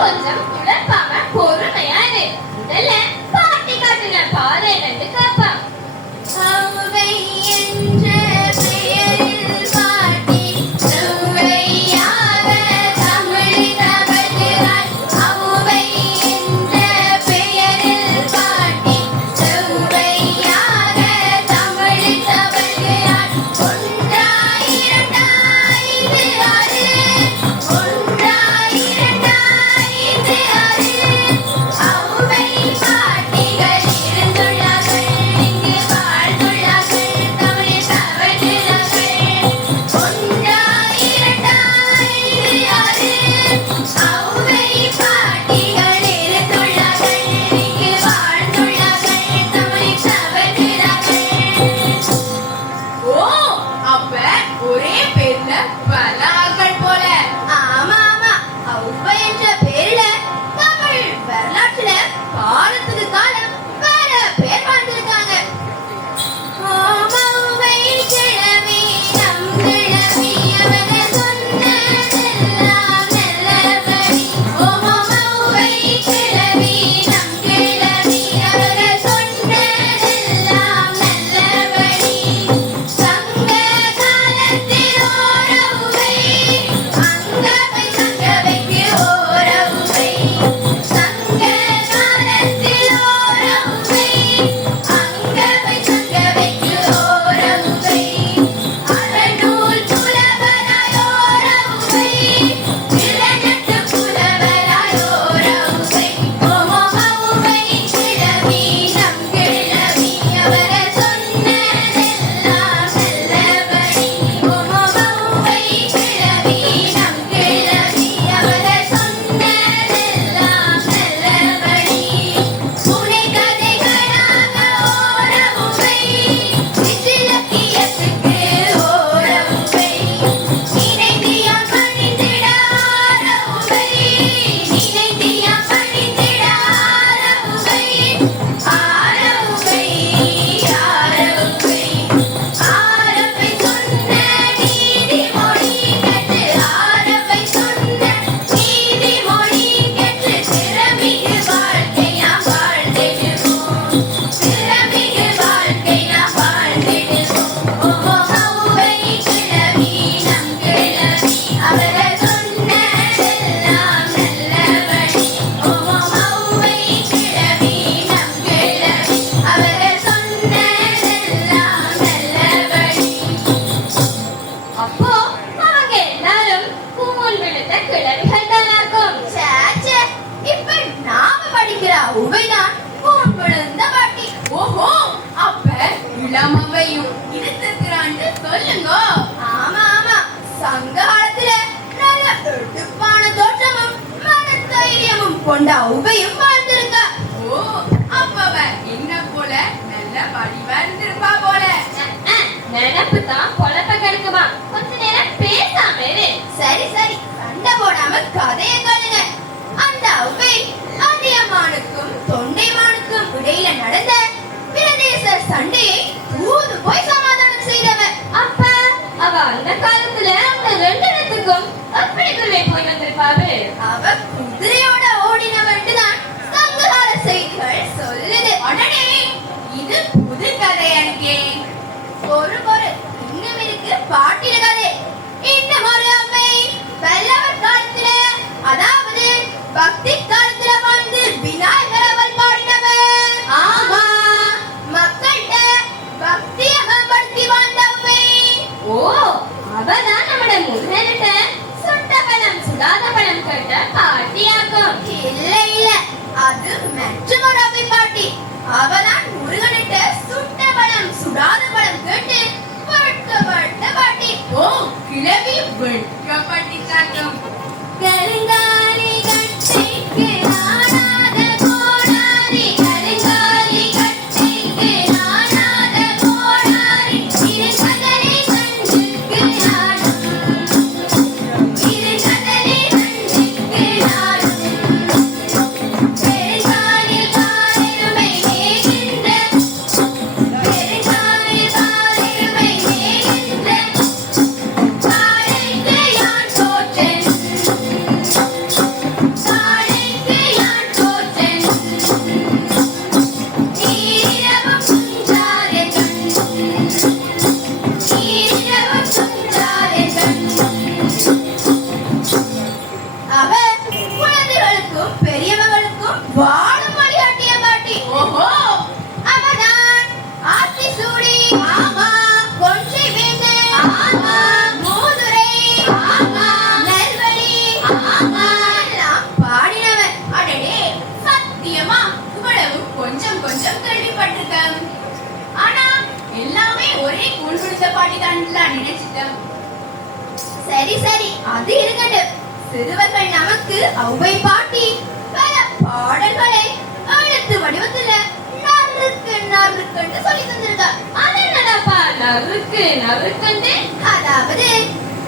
கொஞ்சம் உடற்பாம பொறுமையா இரு. முதல்ல பாட்டி காட்டுன பாதை ரெண்டு காப்பா. அவ்வை என்ற பெயரில் பாட்டி செவ்வையாக தமிழ் தவழ்கிறாள். அவ்வை என்ற பெயரில் பாட்டி செவ்வையாக தமிழ் தவழ்கிறாள். ஒன்றாய் இரண்டாய் இது ஆறு, ஒன்றாய் இரண்டாய் இது ஆறு. அவ்வை பாட்டிகள் இருந்துள்ளார்கள். கொண்ட ஔவையும் வாழ்ந்திருக்கா. ஓ, அப்பவ என்ன போல நல்ல வடிவா இருந்திருப்பா போல. நினைப்பு தான் பொழப்ப கெடுக்குமா. கொஞ்ச நேரம் பேசாம இரு. சரி சரி, சண்டை போடாம கதையை கேளுங்க. அந்த ஔவை அதியமானுக்கும் தொண்டைமானுக்கும் இடையில நடந்த பிரதேச சண்டையை தூது போய் சமாதானம் செய்தவ. அப்ப அவ அந்த காலத்துல அந்த ரெண்டு இடத்துக்கும் எப்படி குருவை போய் வந்திருப்பாரு? அவ குதிரையோட ஓடினவன்ட்டுதான் சங்ககால செய்திகள் சொல்லுது. அடடே, இது புது கதை அங்கே. ஒரு இன்னும் இருக்கு பாட்டில கதை. இன்னும் ஒரு அம்மை பல்லவர் காலத்துல, அதாவது பக்தி காலத்துல வந்து விநாயகர் அவள் பாடினவன். ஆமா, மக்கள்கிட்ட பக்திய மேம்படுத்தி வாழ்ந்தவை. ஓ, அவதான் நம்மட முருகன்கிட்ட சுட்ட பழம் சுடாத பழம் கேட்ட பாட்டியாக்கும். இல்ல இல்ல, அது மற்றொரு அவை பாட்டி. அவதான் முருகன்கிட்ட சுட்ட பழம் சுடாத பழம் கேட்டு வெட்கப்பட்ட பாட்டி. ஓ, கிழவி வெட்கப்பட்டிச்சாக்கும். கருங்காலி கட்டைக்கு நானாத கோடாரி, கருங்காலி கட்டைக்கு நானாத கோடாரி, இரு கதலை கண்ணுக்கு நாடும், இரு கதலை கண்ணுக்கு நாடும். பெருங்காலில் காலெருமை மேய்கின்ற, பெருங்காலில் காலெருமை மேய்கின்ற காளைக்கு யான் தோற்றேன், காளைக்கு யான் தோற்றேன். நீரிரவும் துஞ்சாதே கண், நீரிரவும் துஞ்சாதே கண். அவ குழந்தைகளுக்கும் பெரியவர்களுக்கும் வாழும் வழிகாட்டிய பாட்டி. ஓஹோ, அவதான் ஆத்தி சூடி. ஆமா, கொன்றை வேந்தன். ஆமா, மூதுரை. ஆமா, நெல்வழி. ஆமா, எல்லாம் பாடினவன். அடடே, சத்தியமா இவ்வளவு கொஞ்சம் கொஞ்சம் கேள்விப்பட்டிருக்கேன். ஆனா எல்லாமே ஒரே கூழ் விழுந்த பாட்டிதான் நினைச்சிட்டேன். சரி சரி, அது இருக்கட்டும். சிறுவர்கள் நமக்கு ஔவை பாட்டி பல பாடல்களை எழுத்து வடிவத்துல நறுக்கு நறுக்குன்னு சொல்லி தந்திருக்கா. அது என்னடாப்பா நறுக்கு நறுக்குன்னு? அதாவது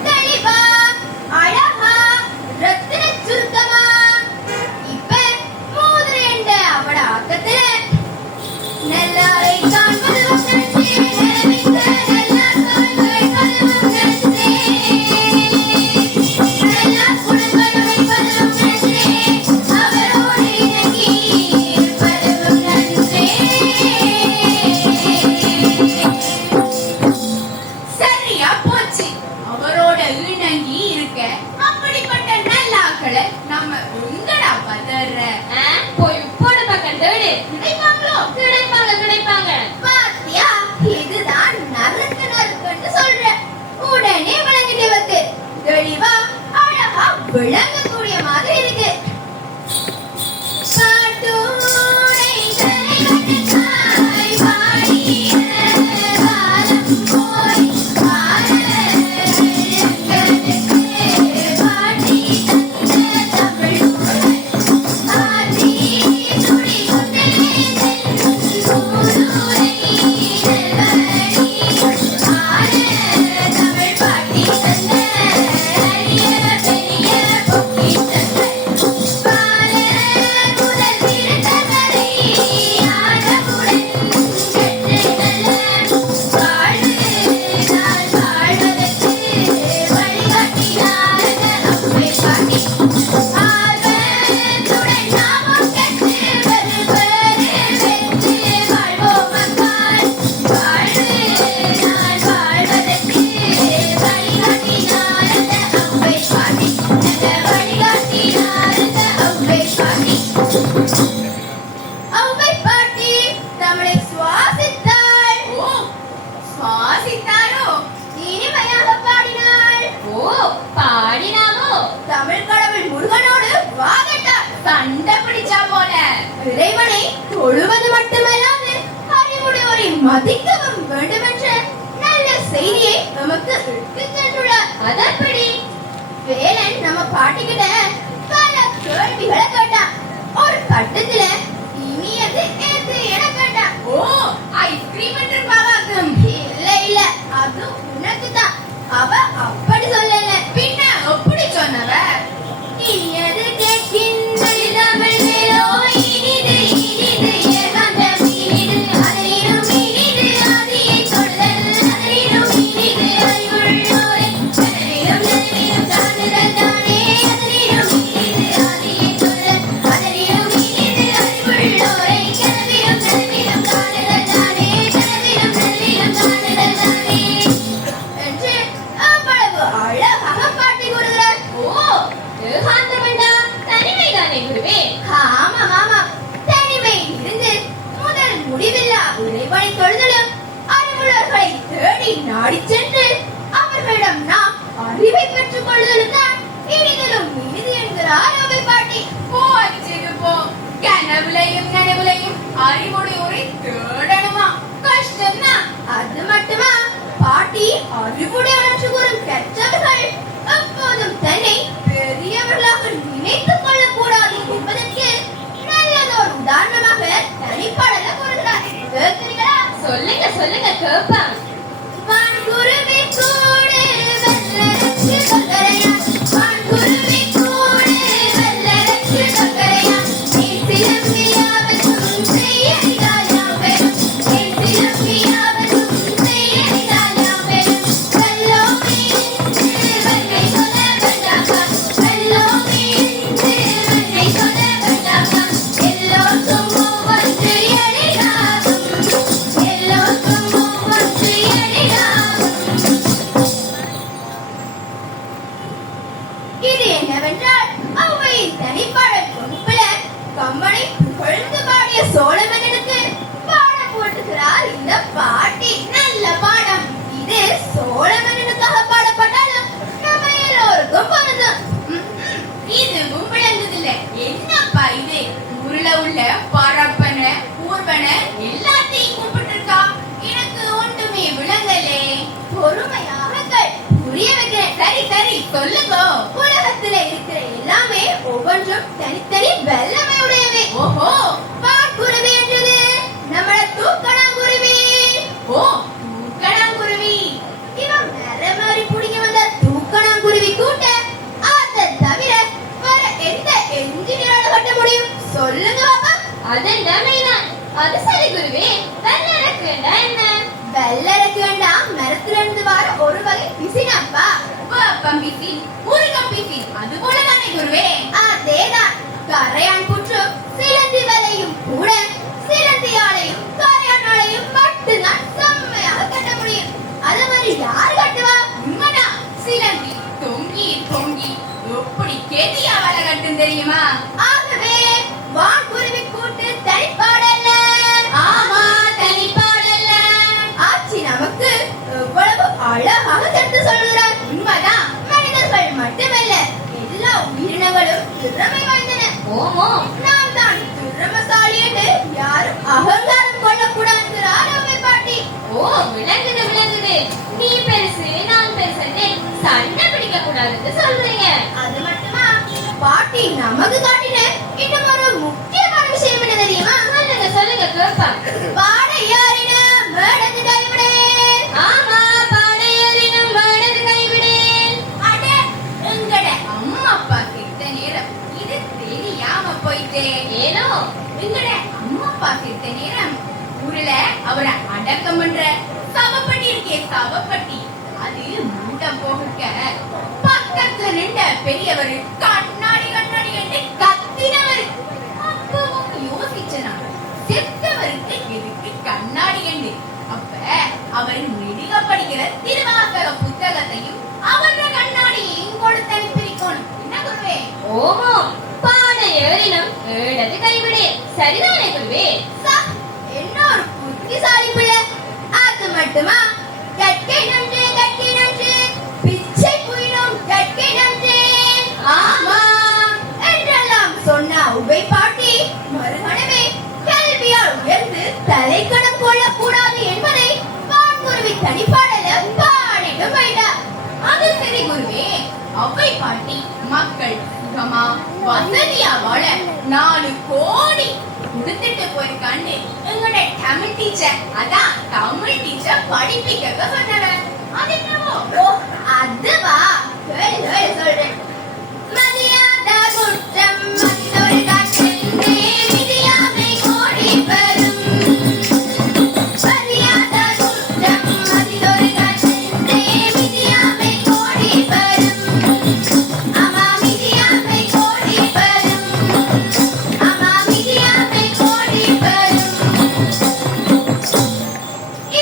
தெளிவா, அழகா, ரத்தின சுருக்கமா. இப்ப மூதுரை என்ற அவட ஆக்கத்துல நெல்லாரை காண்பதும் நன்றே, நிலவிக்க நெல்லார் காண்பதை கதவும் நன்றே, நெல்லார் குணங்கள் அமைப்பதும் நன்றே, அவரோடு இணங்கி இருப்பதும் நன்றே. சரியா போச்சு. அவரோட இணங்கி இருக்க அப்படிப்பட்ட நல்லாக்களை நம்ம எங்கடா பதற? போய் உப்போட பக்கம் தேடு. கிடைப்பாங்களோ? கிடைப்பாங்க. பாத்தியா, இதுதான் நறுக்கு நறுக்குன்னு சொல்ற. உடனே விளங்கிட்டு வந்து தெளிவா அழகா விளங்கக்கூடிய மாதிரி இருக்கு. காட்டூரை தலைவனுக்காய் வாடிய காலம் போய் காலங்களுக்கு பாட்டி தந்த தமிழ் ஆதி சுடி கொண்டேன் மூதுரை நெல்வழி ஆர தமிழ் பாட்டி தந்த அரிய பெரிய பொக்கிஷங்கள் பால முதல் பிறந்தவரை ஆழமுடன் கற்று நல்ல வாழ்வு நான் வாழ்வதற்கு வழிகாட்டினார் ஔவை பாட்டி. ஆர்வத்துடன் நாமும் கற்று வருவது வென்று வாழ்வோம் அக்கால். வாழ்வு நான் வாழ்வதற்கு வழிகாட்டினார் ஔவை பாட்டி, நல்ல வழிகாட்டினார் ஔவை பாட்டி. ஔவை பாட்டி நம்மளை சுவாசித்தாள். ஓ, சுவாசித்தாரோ? இனிமையாக பாடினாள். ஓ, பாடினாவோ? தமிழ் கடவுள் முருகனோடு வாதிட்டாள். சண்டை பிடிச்சா போல. இறைவனை தொழுவது மட்டுமல்லாது அறிவுடையோரை மதிக்கவும் வேண்டும் என்ற நல்ல செய்தியை நமக்கு எடுத்துச் சென்றுள்ளார். அதன்படி வேலன் நம்ம பாட்டிக்கிட்ட பல கேள்விகளை கேட்டான். கட்டத்துல இனியது எது என கேட்டான். ஓ ஐஸ்கிரீம் என்று பாவாக்கும். இல்ல இல்ல, அது உனக்குதான். அவ அப்படி சொல்லல. பின்ன எப்படி சொன்னவ? இனியது கேட்கின்றது தமிழ் மேலோ இனிது இனிது ஏகாந்தம் இனிது அதனினும் இனிது ஆதியை சொல்லல் அதனினும் இனிது அறிவுள்ளோரை அதனினும் நெருங்கினும் தாண்டுதல் தானே அதனினும் இனிது ஆதியை சொல்லல் அதனினும் இனிது அறிவுள்ளோரை கனவிலும் நெருங்கினும் தாண்டுதல் தானே கனவிலும் நெருங்கினும் தாண்டுதல் தானே என்று அவ்வளவு அழகாக பாட்டி கூறுகிறார். ஓ, ஏகாந்தமண்டா, தனிமைதானே குருவே? ஆமாம் ஆமாம், தனிமையில் இருந்து முதல் முடிவில்லா இறைவனை தொழுதலும் அறிவுள்ளவர்களை தேடி நாடிச் சென்று அவர்களிடம் நாம் அறிவை பெற்றுக் கொள்ளுதலும் தான் இனிதிலும் இனிது என்கிறார் அவை பாட்டி. போச்சுது போ. கனவுலையும் நனவுலையும் அறிவுடையோரை தேடணுமா? கஷ்டம்தான். அது மட்டுமா, பாட்டி அறிவுடையவர் என்று கூறும் கற்றவர்கள் எப்போதும் தன்னை பெரியவர்களாக நினைத்துக் கொள்ளக்கூடாது என்பதற்கு நல்லதோர் உதாரணமாக தனிப்பாடல கூறுகிறார். கேட்கிறீர்களா? சொல்லுங்க சொல்லுங்க, கேட்பான். வான்குருவி கூடு வெள்ளரச்சு கொக்கரையான், வான்குருவி கூடு வெள்ளரச்சு கொக்கரையான், நீர் சிலம்பியாவதும் செய்யறிதால் யாவரும், நீர் சிலம்பியாவதும் செய்யறிதால் யாவரும், வெள்ளோமே என்று வெண்ணை சொல்ல வேண்டாமா, வெள்ளோமே என்று வெண்ணை சொல்ல வேண்டாமா, எல்லோருக்கும் ஒவ்வொன்று எளிதாகும், எல்லோருக்கும் ஒவ்வொன்று எளிதாகும். இது என்னவென்றால் அவ்வையின் தனிப்பாடல் தொகுப்புல கம்பனை புகழ்ந்து பாடிய சோழ மன்னனுக்கு பாடம் போட்டுகிறார் இந்த பாட்டி. நல்ல பாடம் இது. சோழ மன்னனுக்காக பாடப்பட்டாலும் நம்ம எல்லோருக்கும் பொருந்தும். இதுவும் விளங்குதில்ல. என்னப்பா இது? ஊர்ல உள்ள பரப்பன ஊர்வன எல்லாத்தையும் கூப்பிட்டு எனக்கு ஒன்றுமே விளங்கலே. பொறுமையாக கேள், புரிய வைக்கிறேன். சரி சரி சொல்லுங்க. உலகத்துல இருக்கிற எல்லாமே ஒவ்வொன்றும் தனித்தனி வல்லமை உடையவை. ஓஹோ, பாட்குருவி என்றது நம்மள தூக்கணாங்குருவி. ஓ தூக்கணாங்குருவி. இவன் மரமாரி புடிங்க வந்த தூக்கணாங்குருவி கூட்ட ஆற்றல் தவிர வேற எந்த என்ஜினியரால கட்ட முடியும்? சொல்லுங்க பாப்பா. அதெல்லாம் மெய்தான். அது சரி குருவே, வெள்ளரக்கு வேண்டா என்ன? வெள்ளருக்கு வேண்டாம், மரத்துல இருந்து வர ஒரு வகை பிசினப்பா. பம்பிசி ஊருகம்பிசி அது போலதானே குருவே? அதேதான். கரையான் புற்றும் சிலந்தி வலையும் கூட சிலந்தியாலையும் கரையானாலையும் மட்டும்தான் செம்மையாக கட்ட முடியும். அது மாதிரி யார் கட்டுவா? உண்மைதான். சிலந்தி தொங்கி தொங்கி எப்படி கெதியா வலை கட்டும் தெரியுமா? ஆகவே வான்குருவி கூட்டு தனிப்பாடல்ல. ஆமா, தனிப்பாடல்ல. ஆட்சி நமக்கு எவ்வளவு அழகாக கருத்து சொல்கிறார். உண்மைதான். மனிதர்கள் மட்டுமல்ல, எல்லா உயிரினங்களும் திறமை வாய்ந்தன. ஓமோ, நாம் தான் திறமசாலி என்று யாரும் அகங்காரம் கொள்ளக்கூடாதுங்கிறார் அவை பாட்டி. ஓ, விளங்குது விளங்குது. நீ பெருசு நான் பெருசு சண்டை பிடிக்க கூடாதுன்னு சொல்றீங்க. அது மட்டுமா, பாட்டி நமக்கு காட்டின இன்னும் ஒரு முக்கியமான விஷயம் என்ன தெரியுமா? சொல்லுங்க சொல்லுங்க, கேட்பான். பாடையாரின மேடத்து கைவிடேன். ஆமா, பாடையறினும் வேடது கைவிடேன். அட, எங்கட அம்மா அப்பா செத்த நேரம் இது தெரியாம போயிட்டே. ஏனோ? எங்கட அம்மா அப்பா செத்த நேரம் ஊர்ல அவரை அடக்கம் பண்ற சவப்பட்டி இருக்கே, சவப்பட்டி அது மூட போக பக்கத்துல நின்ற பெரியவர் கண்ணாடி கண்ணாடி என்று கத்தினவர். அப்பவும் யோசிச்சனா, செத்தவருக்கு எதுக்கு கண்ணாடி என்று? அப்ப அவர் நெடுக படிக்கிற திருவாசக புத்தகத்தையும் அவர கண்ணாடியையும் கொடுத்து அனுப்பியிருக்கணும். என்ன குருவே? ஓமோ, பாடையறினும் வேடது கைவிடேன். சரிதானே குருவே? சா, என்ன ஒரு புத்திசாலி பிள்ளை. அது மட்டுமா, கற்கை நன்று கற்கை நன்று பிச்சை புயினும் கற்கை நன்று. ஆமா என்றெல்லாம் சொன்ன உபை பாட்டி மறுகணமே கல்வியால் உயர்ந்து தலைக்கணம் கொள்ளக்கூடாது என்பதை வான்குருவி தனிப்பாடல பாடிட்டு போயிட்டார். அது சரி குருவே. அவ்வை பாட்டி மக்கள் சுகமா வசதியா வாழ 4 கோடி கொடுத்துட்டு போயிருக்கான்னு எங்களோட தமிழ் டீச்சர், அதான் தமிழ் டீச்சர் படிப்பிக்க சொன்னவன். அது என்னவோ ஓ அதுவா சொல்றேன். மதியாத குற்றம் மதிதொரு காற்றென்றே மிதியாமை கோடி பெறும். மதியாத குற்றம் மதிதொரு காற்றென்றே மிதியாமை கோடி பெறும். அம்மா மிதியாமை கோடி பெறும். அம்மா மிதியாமை கோடி பெறும்.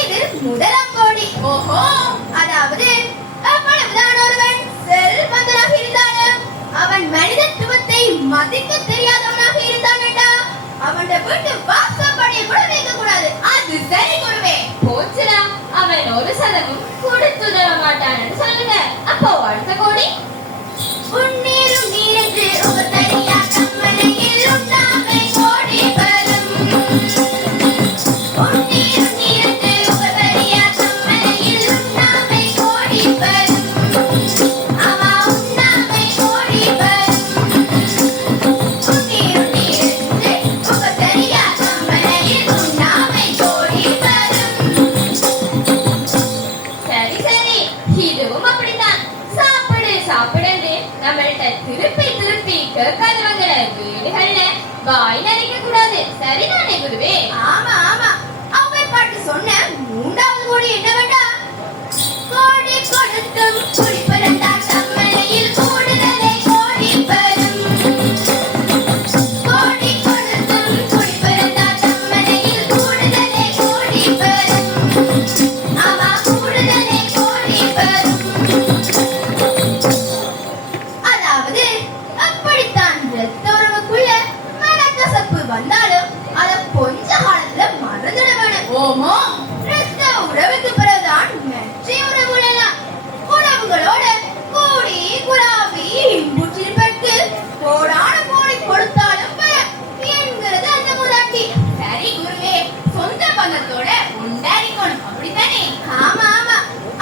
இது முதலாம் கோடி. ஓஹோ, அதாவது அவ்வளவுதான் ஒருவன் செல்வந்தனாக இருந்தாலும் அவன் மனிதத்துவத்தை மதிக்க தெரியாதவனாக இருந்தான் வேண்டாம். அவன் வீட்டு வாசப்படியை கூட வைக்க கூடாது. அது சரி குருவே. போச்சுடா, அவன் ஒரு சதமும் கொடுத்துட மாட்டான்னு சொல்லுங்க. அப்போ அடுத்த கோடி. உன்னீரும் நீரென்று உபத்தரியா கம்மனையில் உண்டாமை கோடி பெறும். உன்னீரும் நீரென்று உபத்தரியா கம்மனையில் உண்டாமை கோடி பெறும். அவா உண்டாமை கோடி பெறும். உன்னீரும் நீரென்று உபத்தரியா கம்மனையில் உண்டாமை கோடி பெறும். சரி சரி, இதுவும் அப்படித்தான். சாப்பிடு சாப்பிடுன்னு நம்மள்ட்ட திருப்பி திருப்பி கேட்காதவங்கள வீடுகள்ல வாய் நிறைக்க கூடாது. சரிதானே குருவே? ஆமா ஆமா, அவை பாட்டு சொன்ன 3வது கோடி என்ன வேண்டாம்? கோடி கொடுத்தும் குடிப்பரண்டா கம்மனையில் கூடுதலை கோடி பெறும். கோடி கொடுத்தும் குடிப்பரண்டா கம்மனையில் கூடுதலை கோடி பெறும். அவா கூடுதலை கோடி பெறும். அதாவது அப்படித்தான் இரத்த உறவுக்குள்ள மனக்கசப்பு வந்தாலும் அதை கொஞ்ச காலத்துல மறந்துட வேணும். ஓமோ, இரத்த உறவுக்கு பிறகுதான் நன்றி உறவுகள் எல்லாம். உறவுகளோட கூடி குலாவி இன்புற்றிருப்பட்டு கோடான கோடி கொடுத்தாலும் வரும் என்கிறது அந்த முதாட்டி. சரி குருவே. சொந்த பந்தத்தோட உண்டாரிக்கணும், அப்படித்தானே? ஆமா ஆமா,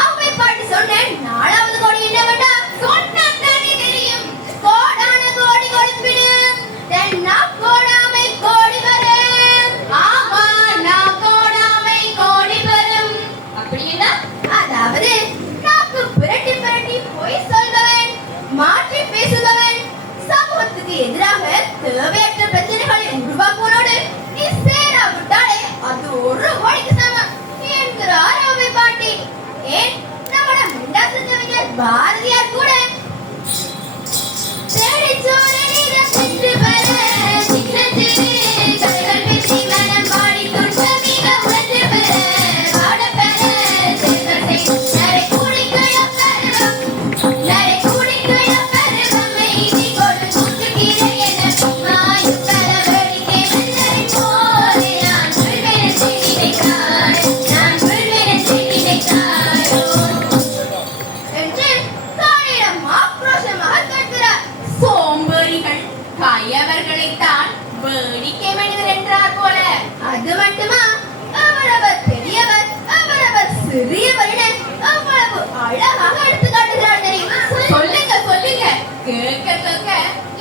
அவை பாட்டு சொன்ன 4வது கோடி என்ன வேண்டாம்? சொன்னாத்தானே தெரியும். கோடான கோடி கொடுப்பிடும் தென்னா கோடாமை கோடி வரும். ஆமா, நான் கோடாமை கோடி பெறும். அப்படின்னா அதாவது நாக்கு பிரட்டி பிரட்டி பொய் சொல்பவன், மாற்றி பேசுபவன், சமூகத்துக்கு எதிராக தேவையற்ற பிரச்சனைகளை உருவாக்குவனோடு நீ சேராவிட்டாலே அது 1 கோடிக்கு சமம் என்கிறார் அவை பாட்டி. ஏன் நம்மட முண்டாசு கவிஞர் பாரதியார் கூட தேடிச் சோழனிடம் சென்று வர சின்னத்திலே கலைகள் வெற்றி மனம் பாடி துன்ப மிக உணர்ந்து பெற பாடப்பெற செல்வத்தை நரை கூடிக்கைய பருவம் நரை கூடிக்கைய பருவம் மெய்தி கொடு கூற்றுகிறே என மாயும் பல வேடிக்கை மன்னரின் போலே நான் சொல்வேனத்தை நினைத்தாய் நான் சொல்வேனத்தை நினைத்தாயோ என்று தாயிடம் ஆக்ரோஷமாக கேட்கிறார். சோம்பேறிகள் கையவர்களைத்தான் வேடிக்கை மனிதர் என்றார் போல. அது மட்டுமா, அவரவர் பெரியவர் அவரவர் சிறியவர் என அவ்வளவு அழகாக எடுத்து காட்டுகிறார் தெரியுமா? சொல்லுங்க சொல்லுங்க, கேட்க கேட்க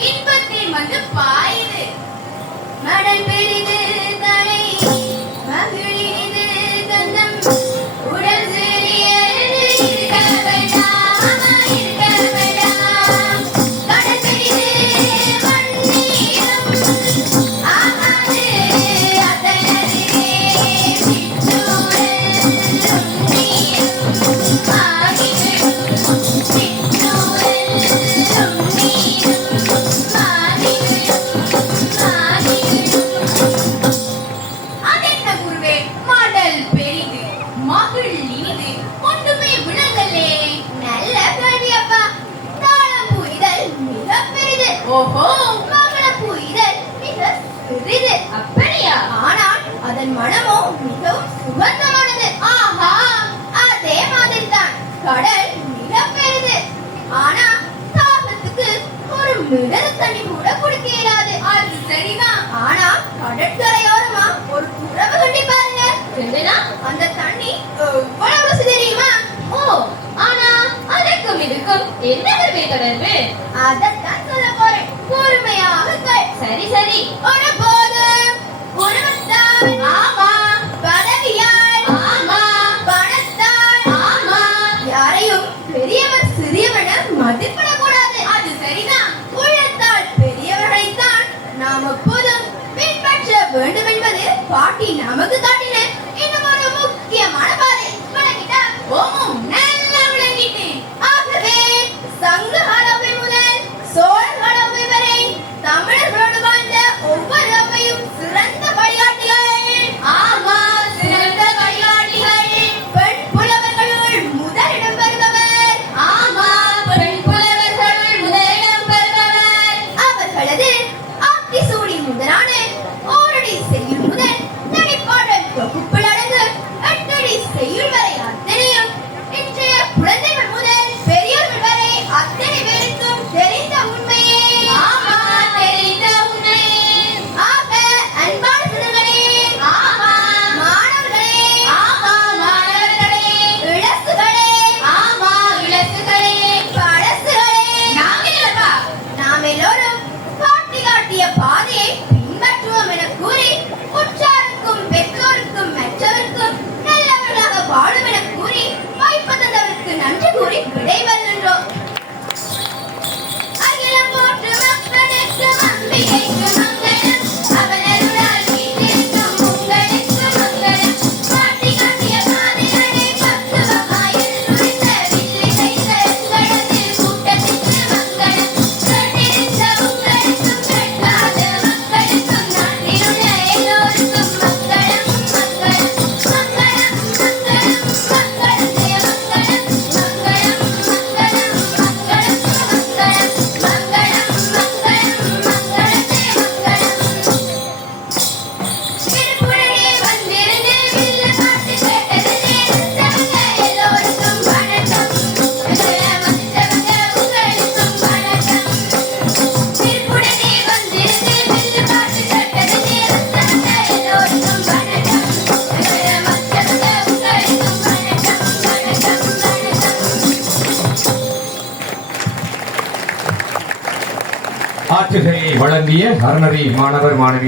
இன்பத்தில் வந்து பாயுது. மடல் பெரிது தலை மகிழிது தந்தம் உடல் சிறியது இருக்க வேண்டாம் இருக்க வேண்டாம். கடல் பெரிது மண்ணீரம் ஆகாது அதனதிலே சிற்றூரல் உண்ணீரும் ஆகிவிடும் சிற்றூரல் உண்ணீரும் ஆகிவிடும் ஆகிவிடும். அதென்ன குருவே, மடல் பெரிது மகிழ் இனிது ஒன்றுமே விளங்கலே. நல்ல கேள்வி அப்பா. தாழம்பூ இதழ் மிக பெரிது, ஓஹோ, மகளப்பூ இதழ் மிக சிறிது. அப்படியா? ஆனால் அதன் மனமோ மிகவும் சுகந்தமானது. ஆஹா, அதே மாதிரிதான் கடல் மிக பெரிது. ஆனா தாகத்துக்கு ஒரு மிடல் தண்ணி கூட குடிக்க இயலாது. அது சரிதான். ஆனா கடற்கரையோரமா ஒரு துறவு கட்டி பாருங்க, என்னன்னா? அந்த தண்ணி எவ்வளவு ருசி தெரியுமா? ஓ, ஆனா அதற்கும் இதுக்கும் என்ன தொடர்பு? அதைத்தான் சொல்ல போறேன். பாட்டி நமக்கு காட்டின இன்னும் ஒரு முக்கியமான பாதை வணங்கிட்டா ஓமும் நல்லா விளங்கிட்டேன். ஆகவே சங்க காலவை முதல் சோழர் காலவை வரை தமிழர்களோடு வாழ்ந்த ஒவ்வொரு அவையும் சிறந்த வழிகாட்டிகள். ஆமா, சிறந்த வழிகாட்டிகள். பெண் புலவர்களுள் முதலிடம் பெறுபவர். ஆமா, பெண் புலவர்களுள் முதலிடம் பெறுபவர். அவர்களது ஆத்திசூடி முதலான ஓரடி செய்யுள் முதல் தனிப்பாடல் தொகுப்பில் அடங்கு 8 அடி செய்யுள் வரை அத்தனையும் இன்றைய குழந்தைகள் முதல் பெரியவர்கள் வரை அத்தனை பேருக்கும் தெரிந்த உண்மையே. ஆமா, தெரிந்த உண்மையே. ஆக அன்பான சிறுகளே, ஆமா, மாணவர்களே, ஆமா, மாணவர்களே. இளசுகளே, ஆமா, இளசுகளே. பழசுகளே, நாங்களப்பா. நாம் எல்லோரும் காட்டி காட்டிய பாதையை பின்பற்றுவோம் என கூறி உற்றாருக்கும் பெற்றோருக்கும் மற்றவருக்கும் நல்லவர்களாக வாழும் என கூறி வாய்ப்பு தந்தவருக்கு நன்றி கூறி விடைபெறுகின்றோம். அகிலம் போற்று மக்களுக்கு அம்பிகைக்கு மங்களம், அவன் அருளால் வீற்றிருக்கும் உங்களுக்கு மங்களம். காட்டி காட்டிய பாதைகளை பக்குவமாய் எடுத்துரைத்த வில்லை தைத்த எங்களது கூட்டத்திற்கு மங்களம். கேட்டிருந்த உங்களுக்கும் கேட்காத மக்களுக்கும் நாட்டிலுள்ள எல்லோருக்கும் மங்களம் மங்களம் மங்களம் மங்களம் மங்களம் ஜெய மங்களம் மங்களம் மங்களம் மங்களம் மங்களம் மங்களம் மங்களம் மங்களம் ஜெய மங்களம். திருப்புழலே வந்திருந்து வில்லு பாட்டு கேட்டது நேரத்தவங்க எல்லோருக்கும் வணக்கம். எங்களை மதித்தவங்க உங்களுக்கும் வணக்கம். திருப்புழலே வந்திருந்து வில்லு பாட்டு கேட்டது நேரத்தவங்க எல்லோருக்கும் வணக்கம். எங்களை மதித்தவங்க உங்களுக்கும் வணக்கம் வணக்கம் வணக்கம். ஆற்றுகையை வழங்கிய அறநெறி மாணவர் மாணவி